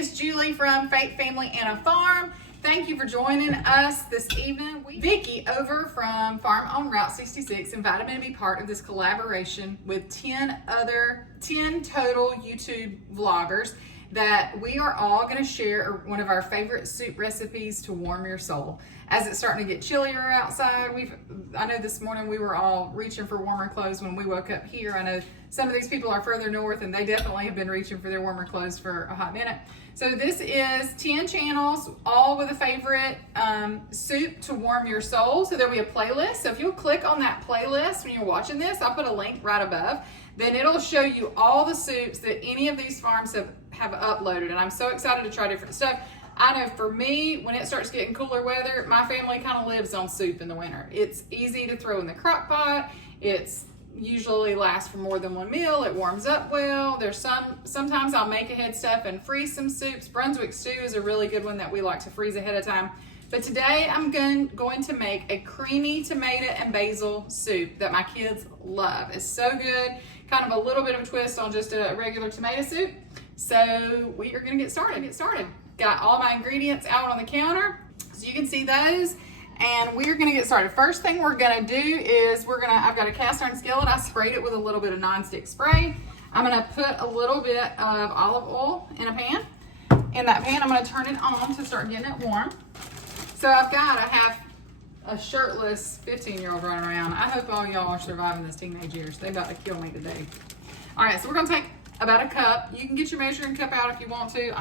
it's Julie from Faith Family and a Farm. Thank you for joining us this evening. Vicki over from Farm on Route 66 invited me to be part of this collaboration with 10 total YouTube vloggers that we are all going to share one of our favorite soup recipes to warm your soul. As it's starting to get chillier outside, I know this morning we were all reaching for warmer clothes when we woke up here. I know some of these people are further north and they definitely have been reaching for their warmer clothes for a hot minute. So this is 10 channels, all with a favorite soup to warm your soul. So there'll be a playlist. So if you'll click on that playlist when you're watching this, I'll put a link right above. Then it'll show you all the soups that any of these farms have uploaded. And I'm so excited to try different stuff. I know for me, when it starts getting cooler weather, my family kind of lives on soup in the winter. It's easy to throw in the crock pot. It's usually lasts for more than one meal. It warms up well. Sometimes I'll make ahead stuff and freeze some soups. Brunswick stew is a really good one that we like to freeze ahead of time. But today I'm going to make a creamy tomato and basil soup that my kids love. It's so good. Kind of a little bit of a twist on just a regular tomato soup. So we are going to get started. Got all my ingredients out on the counter so you can see those, and we're going to get started. First thing we're going to do is I've got a cast iron skillet. I sprayed it with a little bit of nonstick spray. I'm going to put a little bit of olive oil in a pan. In that pan, I'm going to turn it on to start getting it warm. So I have a shirtless 15-year-old running around. I hope all y'all are surviving this teenage years. They're about to kill me today. All right, so we're going to take about a cup. You can get your measuring cup out if you want to.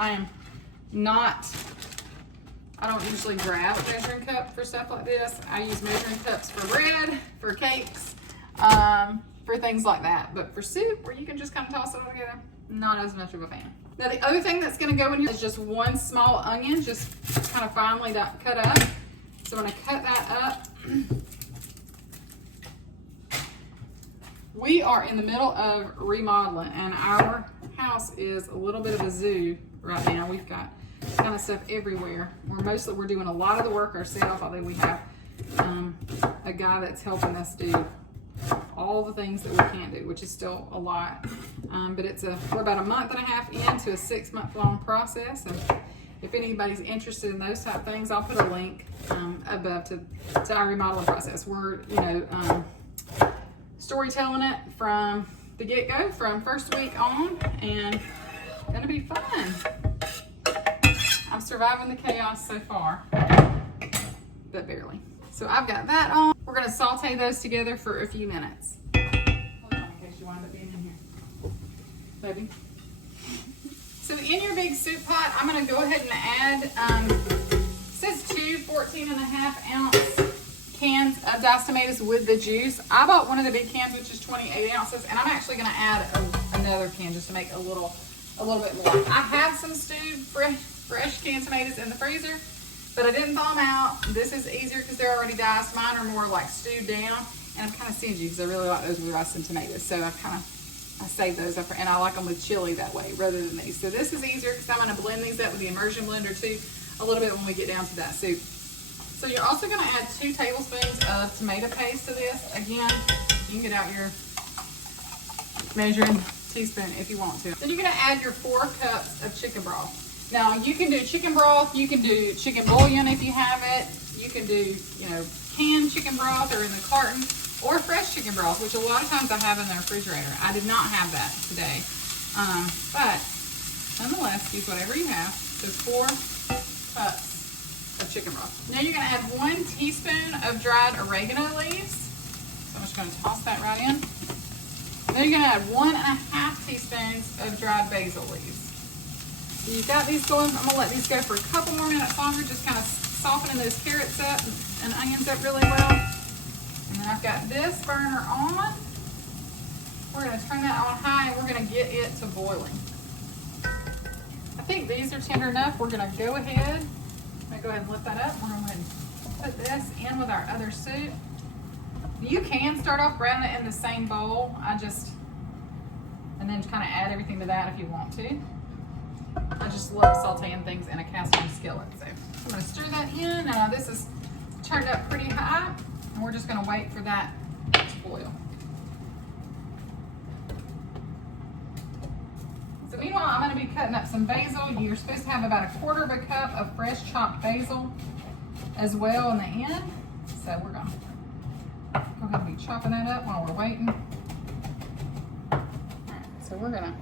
I don't usually grab a measuring cup for stuff like this. I use measuring cups for bread, for cakes, for things like that. But for soup, where you can just kind of toss it all together, not as much of a fan. Now the other thing that's gonna go in here is just one small onion, just kind of finely cut up. So I'm gonna cut that up. We are in the middle of remodeling and our house is a little bit of a zoo right now. We've got kind of stuff everywhere. We're doing a lot of the work ourselves, although we have a guy that's helping us do all the things that we can't do, which is still a lot. But we're about a month and a half into a 6-month long process. And if anybody's interested in those type things, I'll put a link above to our remodeling process. We're, storytelling it from the get-go, from first week on, and gonna be fun. I'm surviving the chaos so far, but barely. So I've got that on. We're gonna saute those together for a few minutes. Hold on, in case you wind up being in here, baby. So in your big soup pot, I'm gonna go ahead and add, it says 2 14.5 ounce cans of diced tomatoes with the juice. I bought one of the big cans, which is 28 ounces, and I'm actually gonna add another can just to make a little bit more. I have some stewed fresh canned tomatoes in the freezer, but I didn't thaw them out. This is easier because they're already diced. Mine are more like stewed down, and I'm kind of stingy because I really like those with rice and tomatoes. So I save those up, and I like them with chili that way rather than these. So this is easier because I'm going to blend these up with the immersion blender too a little bit when we get down to that soup. So you're also going to add 2 tablespoons of tomato paste to this. Again, you can get out your measuring teaspoon if you want to. Then you're going to add your 4 cups of chicken broth. Now you can do chicken broth, you can do chicken bouillon if you have it, you can do, canned chicken broth or in the carton, or fresh chicken broth, which a lot of times I have in the refrigerator. I did not have that today. But nonetheless, use whatever you have. So 4 cups of chicken broth. Now you're going to add 1 teaspoon of dried oregano leaves. So I'm just going to toss that right in. Then you're going to add 1.5 teaspoons of dried basil leaves. So you've got these going. I'm going to let these go for a couple more minutes longer, just kind of softening those carrots up and onions up really well. And then I've got this burner on. We're going to turn that on high and we're going to get it to boiling. I think these are tender enough. We're going to go ahead. I'm going to go ahead and lift that up. We're going to go ahead and put this in with our other soup. You can start off browning it in the same bowl. And then kind of add everything to that if you want to. I just love sauteing things in a cast iron skillet. So I'm going to stir that in. Now this is turned up pretty high, and we're just going to wait for that to boil. So meanwhile, I'm going to be cutting up some basil. You're supposed to have about 1/4 of a cup of fresh chopped basil as well in the end. So we're going to go ahead and be chopping that up while we're waiting. All right, so we're going to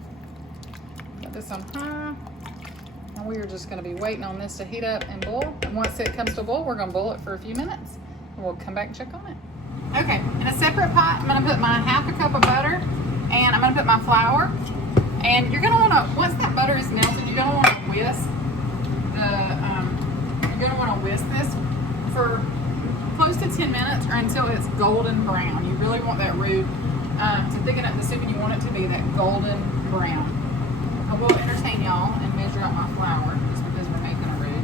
put this on high. And we are just going to be waiting on this to heat up and boil. And once it comes to boil, we're going to boil it for a few minutes. And we'll come back and check on it. Okay, in a separate pot, I'm going to put my 1/2 cup of butter. And I'm going to put my flour. And you're going to want to, once that butter is melted, you're going to want to whisk this for close to 10 minutes or until it's golden brown. You really want that roux to thicken up the soup, and you want it to be that golden brown. I will entertain y'all and measure out my flour just because we're making a roux.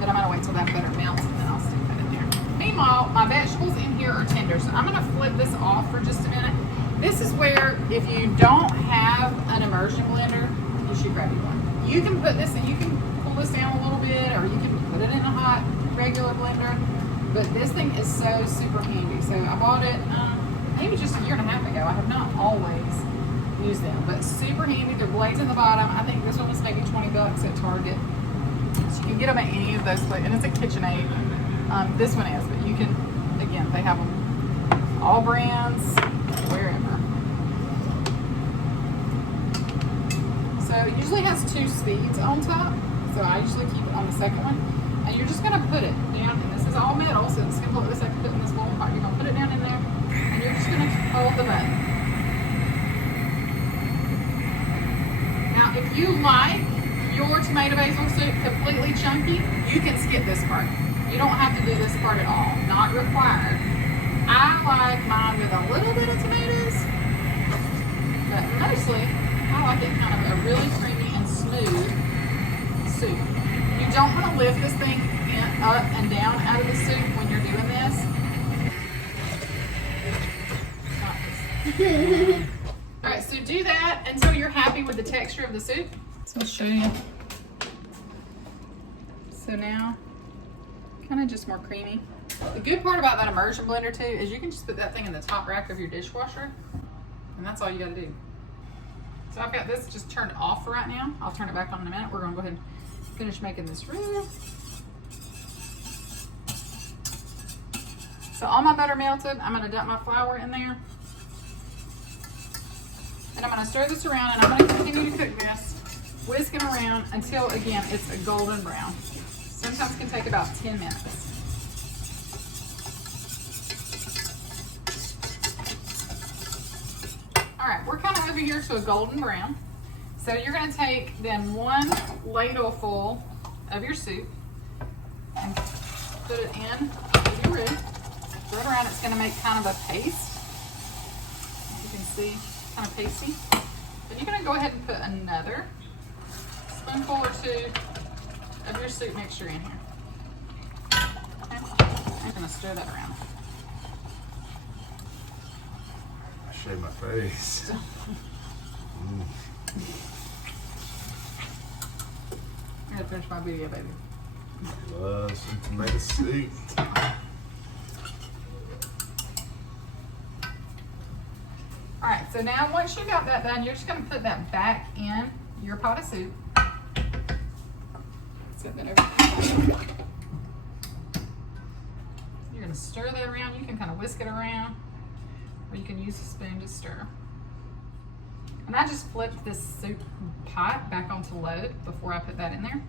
But I'm going to wait till that butter melts and then I'll stick that in there. Meanwhile, my vegetables in here are tender, so I'm going to flip this off for just a minute. This is where, if you don't have an immersion blender, you should grab you one. You can put this, and you can pull this down a little bit, or you can put it in a hot, regular blender. But this thing is so super handy. So I bought it maybe just a 1.5 years ago. I have not always used them, but super handy. They're blades in the bottom. I think this one was maybe $20 at Target. So you can get them at any of those places, and it's a KitchenAid. This one is, but you can, again, they have them all brands, wherever. So it usually has 2 speeds on top, so I usually keep it on the second one. And you're just gonna put it down, and this is all metal, so it's simple as I can put in this bowl pot. You're gonna put it down in there, and you're just gonna hold the button. Now, if you like your tomato basil soup completely chunky, you can skip this part. You don't have to do this part at all, not required. I like mine with a little bit of tomatoes, but mostly I like it kind of a really creamy and smooth soup. You don't want to lift this thing up and down out of the soup when you're doing this. All right, so do that until you're happy with the texture of the soup. So I'll show you. So now, kind of just more creamy. The good part about that immersion blender too is you can just put that thing in the top rack of your dishwasher, and that's all you got to do. So I've got this just turned off for right now. I'll turn it back on in a minute. We're going to go ahead and finish making this roux. So all my butter melted. I'm going to dump my flour in there. And I'm going to stir this around, and I'm going to continue to cook this, whisking around until, again, it's a golden brown. Sometimes it can take about 10 minutes. All right, we're kind of over here to a golden brown. So you're going to take then 1 ladleful of your soup and put it in with your roux. Stir it around. It's going to make kind of a paste. You can see, kind of pasty. Then you're going to go ahead and put another spoonful or 2 of your soup mixture in here. Okay. I'm going to stir that around. Shave my face. I gotta finish my video, baby. Love some tomato soup. Alright, so now once you got that done, you're just going to put that back in your pot of soup. Set that over. You're going to stir that around. You can kind of whisk it around, or you can use a spoon to stir. And I just flipped this soup pot back onto low before I put that in there.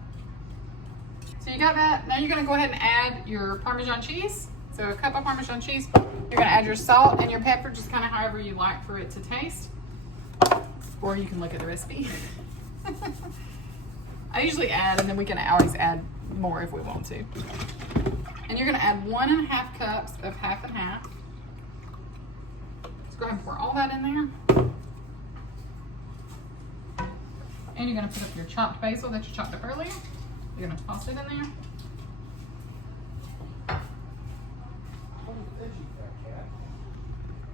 So you got that. Now you're going to go ahead and add your Parmesan cheese. So a cup of Parmesan cheese. You're going to add your salt and your pepper, just kind of however you like for it to taste. Or you can look at the recipe. I usually add, and then we can always add more if we want to. And you're going to add 1.5 cups of half and half. Let's go ahead and pour all that in there. And you're going to put up your chopped basil that you chopped up earlier. You're going to toss it in there.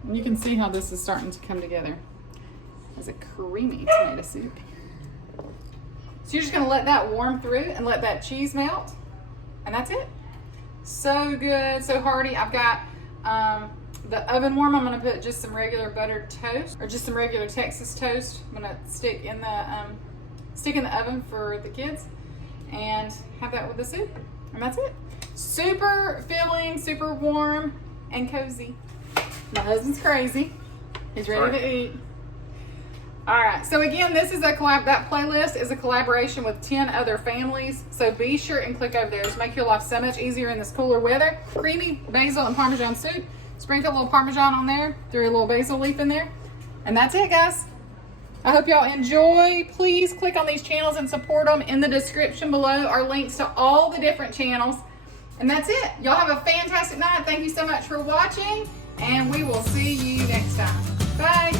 And you can see how this is starting to come together as a creamy tomato soup. So you're just going to let that warm through and let that cheese melt. And that's it. So good, so hearty. I've got the oven warm, I'm gonna put just some regular buttered toast or just some regular Texas toast. I'm gonna stick in the oven for the kids and have that with the soup. And that's it. Super filling, super warm and cozy. My husband's crazy. He's ready to eat. All right, so again, this is that playlist is a collaboration with 10 other families. So be sure and click over there. Just make your life so much easier in this cooler weather. Creamy basil and Parmesan soup. Sprinkle a little Parmesan on there. Throw a little basil leaf in there. And that's it, guys. I hope y'all enjoy. Please click on these channels and support them. In the description below are links to all the different channels. And that's it. Y'all have a fantastic night. Thank you so much for watching. And we will see you next time. Bye.